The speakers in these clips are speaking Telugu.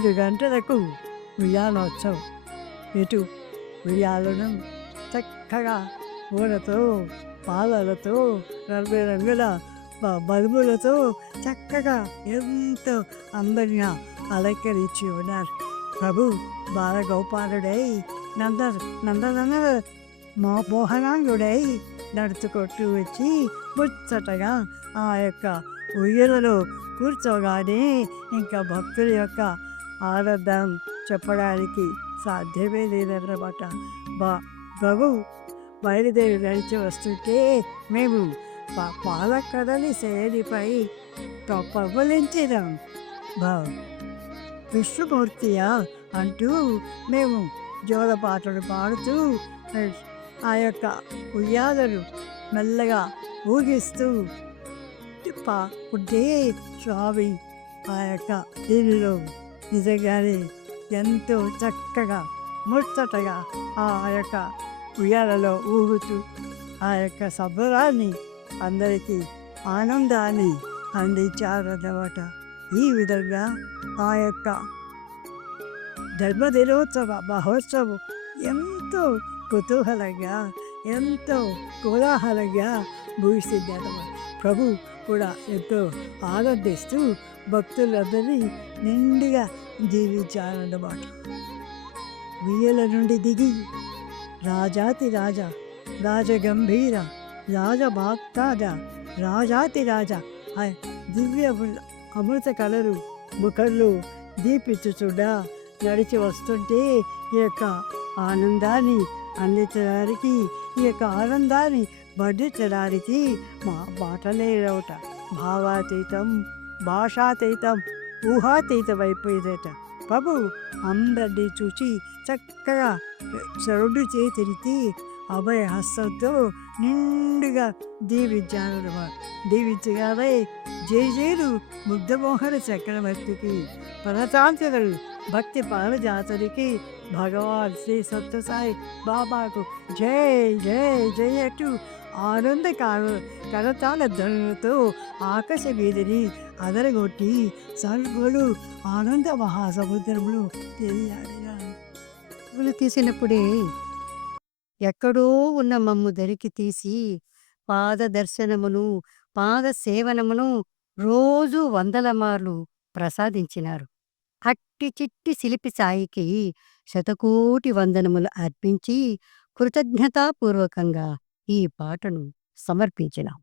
ఏడు గంటలకు ఉయ్యాలోత్సవం ఇటు ఉయ్యాలను చక్కగా పూలతో పాలలతో రంగు రంగుల బల్బులతో చక్కగా ఎంతో అందంగా అలంకరించి ఉన్నారు. ప్రభు బాలగోపాలుడై నంద నందనంద మో మోహనాంగుడై నడుచుకుంటూ వచ్చి ముచ్చటగా ఆ యొక్క ఉయ్యలలో కూర్చోగానే ఇంకా భక్తుల యొక్క ఆనందం చెప్పడానికి సాధ్యమే లేదన్నమాట. బా ప్రభు బయలుదేరి నడిచి వస్తుంటే మేము పాల పాలకడలి శైలిపై తప్పవలించినాం. బా విష్ణుమూర్తియా అంటూ మేము జోలపాటలు పాడుతూ ఆ యొక్క ఉయ్యాలను మెల్లగా ఊగిస్తూ ఉంటే స్వామి ఆ యొక్క దీనిలో నిజంగానే ఎంతో చక్కగా ముచ్చటగా ఆ యొక్క ఉయ్యాలలో ఊగుతూ ఆ యొక్క సంబరాన్ని అందరికీ ఆనందాన్ని అందించారన్నమాట. ఈ విధంగా ఆ యొక్క ధర్మదినోత్సవ మహోత్సవం ఎంతో కుతూహలంగా ఎంతో కోలాహలంగా ముగిసింది అన్నమాట ప్రభు కూడా ఎంతో ఆనందిస్తూ భక్తులందరినీ నిండుగా జీవించాలన్నమాట వియ్యల నుండి దిగి రాజాతి రాజా రాజగంభీర రాజభాక్తాజ రాజాతి రాజా దివ్య అమృత కళలు ముఖంలో దీపించుచుడా నడిచి వస్తుంటే ఈ యొక్క ఆనందాన్ని అందించడానికి ఈ యొక్క ఆనందాన్ని వర్ధించడానికి మా మాటలేరవట భావాతీతం భాషాతీతం ఊహాతీతం అయిపోయేదట బాబు అందరినీ చూసి చక్కగా రెండు చేతిరితి అభయ హస్తంతో నిండుగా దీవించారు దీవించగానే జై జైలు ముగ్ధమోహన చక్రవర్తికి పరతాంతరులు భక్తి పారజాతరికి భగవాన్ శ్రీ సత్యసాయి బాబాకు జై జై జై అంటూ కరతాల ధ్వనులతో ఆకాశ వీధిని అదరగొట్టి సర్వులు ఆనంద మహాసముద్రంలో తెలియాడినారు పువ్వులు తీసినప్పుడే ఎక్కడో ఉన్న మమ్ము దరికి తీసి పాద దర్శనమును పాద సేవనమును రోజు వందల మార్లు ప్రసాదించినారు. అట్టి చిట్టి శిలిపి సాయికి శతకోటి వందనములు అర్పించి కృతజ్ఞతాపూర్వకంగా ఈ పాటను సమర్పించినాం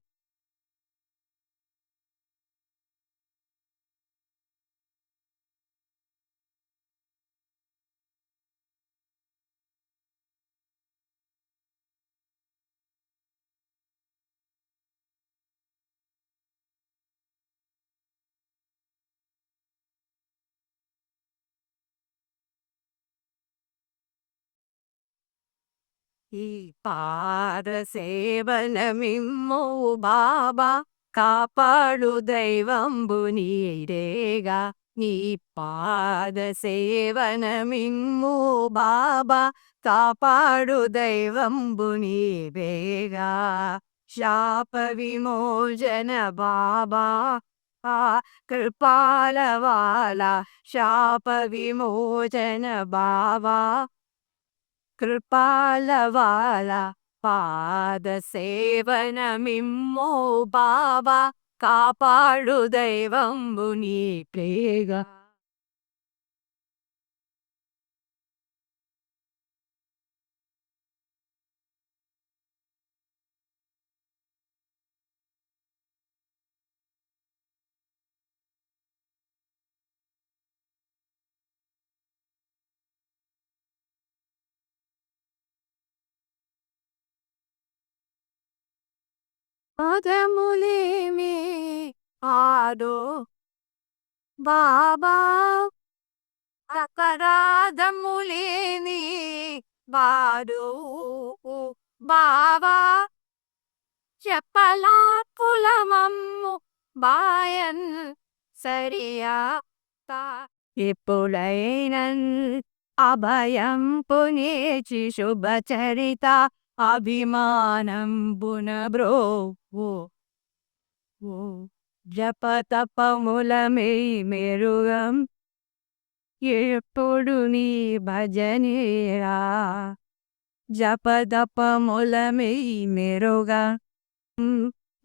ఈ పాద సేవనమిమ్మో బాబా కాపాడు దైవంబు నీరేగా నీ పాద సేవనమిమ్ము బాబా కాపాడు దైవంబు నీవేగా శాప విమోచన బాబా ఆ కృపాలవాల శాప విమోచన బాబా కృపాలవాల పాద సేవనమిమ్మో బాబా కాపాడు దైవంబు నీ ప్రేగా పదములేమి ఆడో బాబా. అపరాధములేని వాడు బాబా చెప్పలా కులమమ్ము బాయన్ సరియా. ఎప్పుడైనన్ అభయం పునేచి శుభచరిత అభిమానం బున బ్రో. ఓ ఓ జప తపముల మెరుగం. ఎప్పుడు నీ భజనేరా జపదపములమై మెరుగా.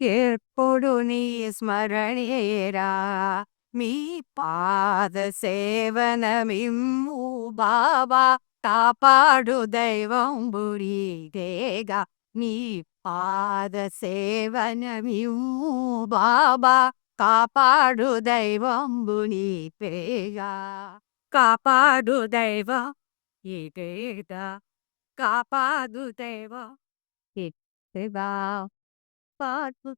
ఎప్పుడు నీ స్మరణేరా మీ పాద సేవనమిమ్ము బాబా. కాపాడు దైవం బుడిదేగా నీ పాద సేవనమిమ్ము బాబా. కాపాడు దైవం బుని కాపాడు దైవం ఇదేగా కాపాడు దైవం ఇదేగా పాడు.